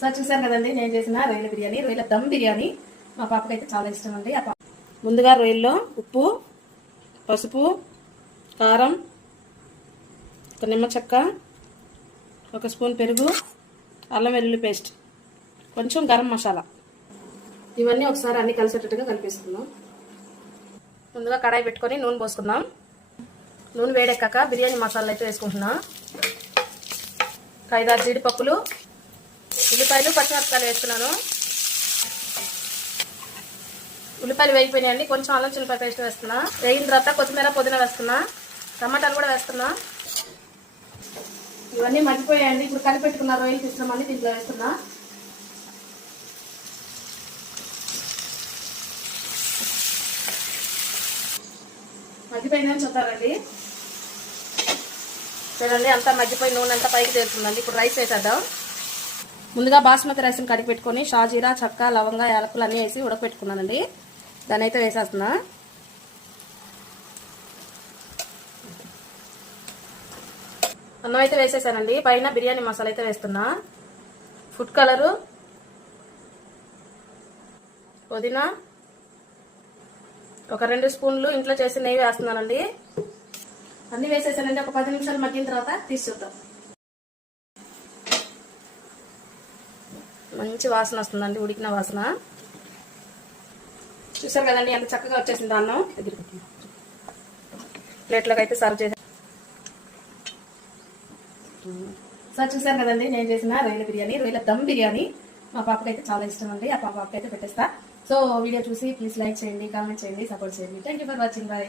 Sir చూసారు కదండి నేను చేసిన రొయ్యల బిర్యానీ, రొయ్యల దమ్ బిర్యానీ. మా పాపకైతే చాలా ఇష్టం అండి. ముందుగా రొయ్యల్లో ఉప్పు, పసుపు, కారం, ఒక నిమ్మ చెక్క, ఒక స్పూన్ పెరుగు, అల్లం వెల్లుల్లి పేస్ట్, కొంచెం గరం మసాలా, ఇవన్నీ ఒకసారి అన్ని కలిసేటట్టుగా కలిపేసుకుందాం. ముందుగా కడాయి పెట్టుకొని నూనె పోసుకుందాం. నూనె వేడెక్కాక బిర్యానీ మసాలా అయితే వేసుకుంటున్నా. 5-6 జీడిపప్పులు, ఉల్లిపాయలు, పచ్చిమిరపకాయలు వేస్తున్నాను. ఉల్లిపాయలు వేగిపోయినాయండి. కొంచెం అల్లం చిల్లిపాయ పేస్ట్ వేస్తున్నా. వేగిన తర్వాత కొత్తిమీర, పుదీనా వేస్తున్నా. టమాటాలు కూడా వేస్తున్నా. ఇవన్నీ మగ్గిపోయాయండి. ఇప్పుడు కలిపెట్టుకున్న రొయ్యలు తీసుకున్నామని దీంట్లో వేస్తున్నా. మగ్గిపోయిందని చూద్దామండి. చూడండి అంతా మగ్గిపోయి నూనె అంతా పైకి తేలుతుందండి. ఇప్పుడు రైస్ వేసేద్దాం. ముందుగా బాస్మతి రైస్ని కడిగి పెట్టుకొని షాజీరా, చెక్క, లవంగా, యాలకులు అన్నీ వేసి ఉడకపెట్టుకున్నానండి. దాన్ని అయితే వేసేస్తున్నా. అన్నం అయితే వేసేసానండి. పైన బిర్యానీ మసాలా అయితే వేస్తున్నా. ఫుడ్ కలరు, పుదీనా, ఒక 2 స్పూన్లు ఇంట్లో చేసి నెయ్యి వేస్తున్నానండి. అన్నీ వేసేసానండి. ఒక 10 నిమిషాలు మగ్గిన తర్వాత తీసి చూద్దాం. మంచి వాసన వస్తుందండి, ఉడికిన వాసన. చూసారు కదండి ఎంత చక్కగా వచ్చేసింది అన్నం. ప్లేట్లోకి అయితే సర్వ్ చేసాను. సార్ చూసారు కదండి నేను చేసిన రొయ్యల బిర్యానీ, రొయ్యల దమ్ బిర్యానీ. మా పాపకైతే చాలా ఇష్టం అండి. ఆ పాపకైతే పెట్టేస్తా. సో వీడియో చూసి ప్లీజ్ లైక్ చేయండి, కామెంట్ చేయండి, సపోర్ట్ చేయండి. Thank you for watching. Bye.